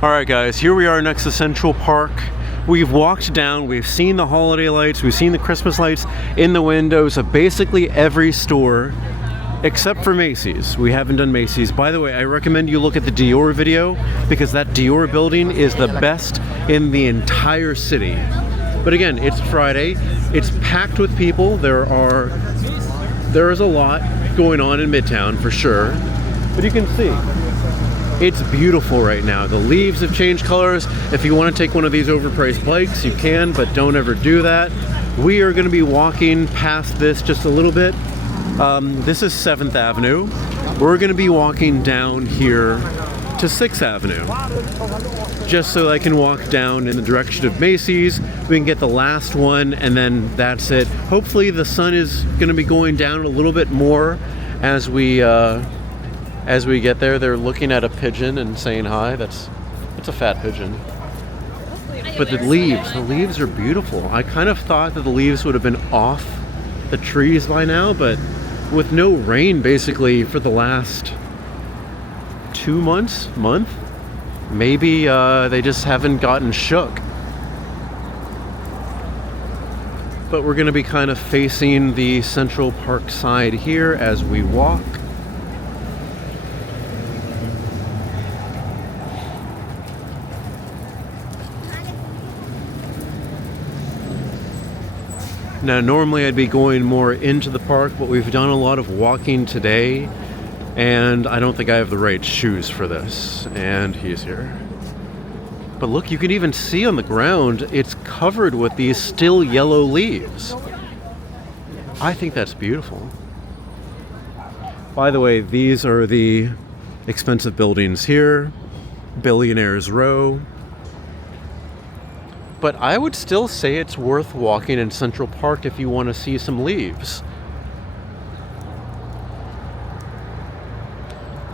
All right, guys, here we are next to Central Park. We've walked down, we've seen the holiday lights, we've seen the Christmas lights in the windows of basically every store except for Macy's. We haven't done Macy's. By the way, I recommend you look at the Dior video because that Dior building is the best in the entire city. But again, it's Friday, it's packed with people. There is a lot going on in Midtown for sure, but you can see it's beautiful right now. The leaves have changed colors. If you want to take one of these overpriced bikes, you can, but don't ever do that. We are going to be walking past this just a little bit. This is 7th Avenue. We're going to be walking down here to 6th Avenue. Just so I can walk down in the direction of Macy's. We can get the last one and then that's it. Hopefully the sun is going to be going down a little bit more as we get there. They're looking at a pigeon and saying hi. That's a fat pigeon. But the leaves are beautiful. I kind of thought that the leaves would have been off the trees by now, but with no rain basically for the last 2 months, maybe they just haven't gotten shook. But we're gonna be kind of facing the Central Park side here as we walk. Now, normally I'd be going more into the park, but we've done a lot of walking today, and I don't think I have the right shoes for this. And he's here. But look, you can even see on the ground, it's covered with these still yellow leaves. I think that's beautiful. By the way, these are the expensive buildings here, Billionaires Row. But I would still say it's worth walking in Central Park if you want to see some leaves.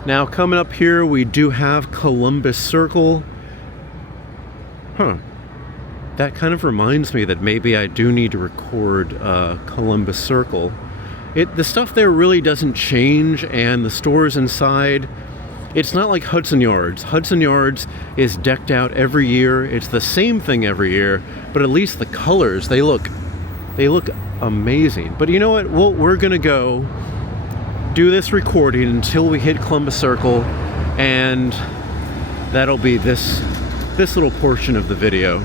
Now, coming up here, we do have Columbus Circle. That kind of reminds me that maybe I do need to record Columbus Circle. The stuff there really doesn't change, and the stores inside, it's not like Hudson Yards. Hudson Yards is decked out every year. It's the same thing every year, but at least the colors, they look amazing. But you know what? We're gonna go do this recording until we hit Columbus Circle, and that'll be this little portion of the video.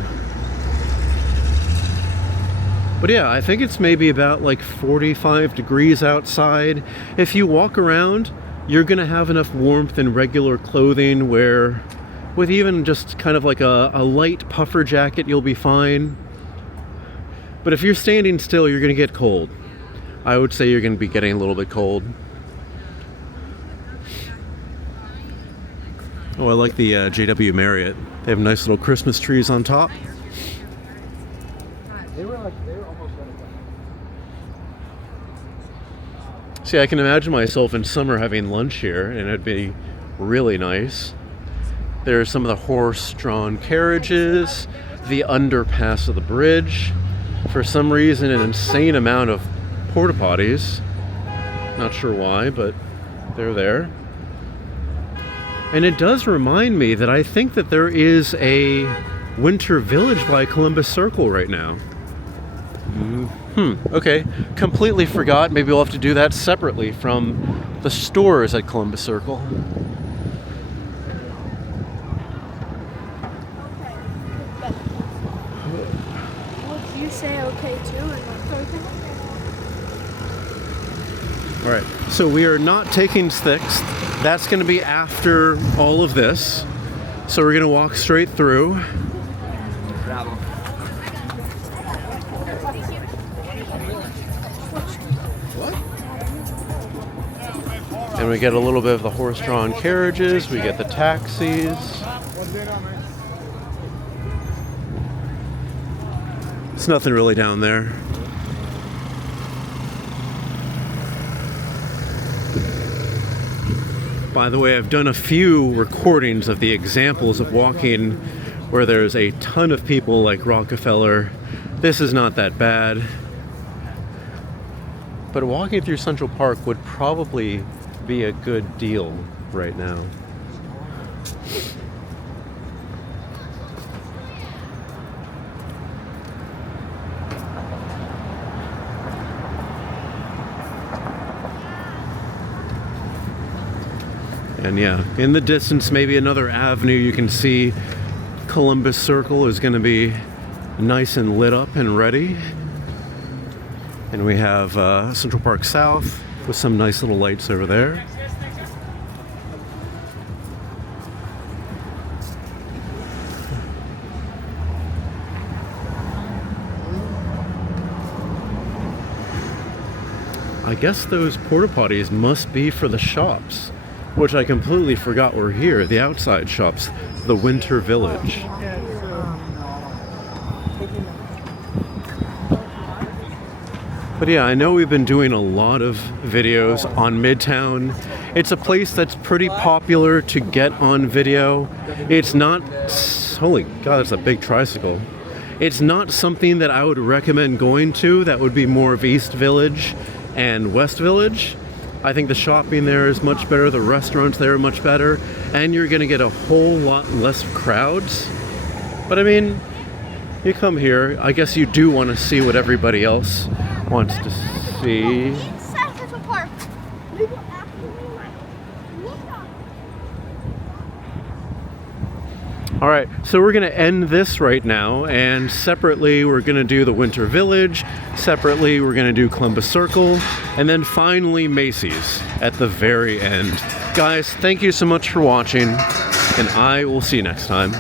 But yeah, I think it's maybe about like 45 degrees outside. If you walk around, you're gonna have enough warmth in regular clothing where with even just kind of like a light puffer jacket, you'll be fine. But if you're standing still, you're gonna get cold. I would say you're gonna be getting a little bit cold. Oh, I like the JW Marriott. They have nice little Christmas trees on top. They were almost See, I can imagine myself in summer having lunch here, and it'd be really nice. There's some of the horse-drawn carriages, the underpass of the bridge. For some reason, an insane amount of porta potties. Not sure why, but they're there. And it does remind me that I think that there is a winter village by Columbus Circle right now. Okay, completely forgot. Maybe we'll have to do that separately from the stores at Columbus Circle. Would you say okay too and not okay? Alright, so we are not taking sticks. That's going to be after all of this. So we're going to walk straight through. And we get a little bit of the horse-drawn carriages, we get the taxis. It's nothing really down there. By the way, I've done a few recordings of the examples of walking where there's a ton of people like Rockefeller. This is not that bad. But walking through Central Park would probably be a good deal right now. And yeah, in the distance, maybe another avenue you can see Columbus Circle is going to be nice and lit up and ready. And we have Central Park South with some nice little lights over there. I guess those porta potties must be for the shops, which I completely forgot were here, the outside shops, the Winter Village. But yeah, I know we've been doing a lot of videos on Midtown. It's a place that's pretty popular to get on video. It's not, holy God, that's a big tricycle. It's not something that I would recommend going to. That would be more of East Village and West Village. I think the shopping there is much better, the restaurants there are much better, and you're gonna get a whole lot less crowds. But I mean, you come here, I guess you do want to see what everybody else wants to see. All right, so we're gonna end this right now, and separately we're gonna do the Winter Village, separately we're gonna do Columbus Circle, and then finally Macy's at the very end. Guys, thank you so much for watching, and I will see you next time.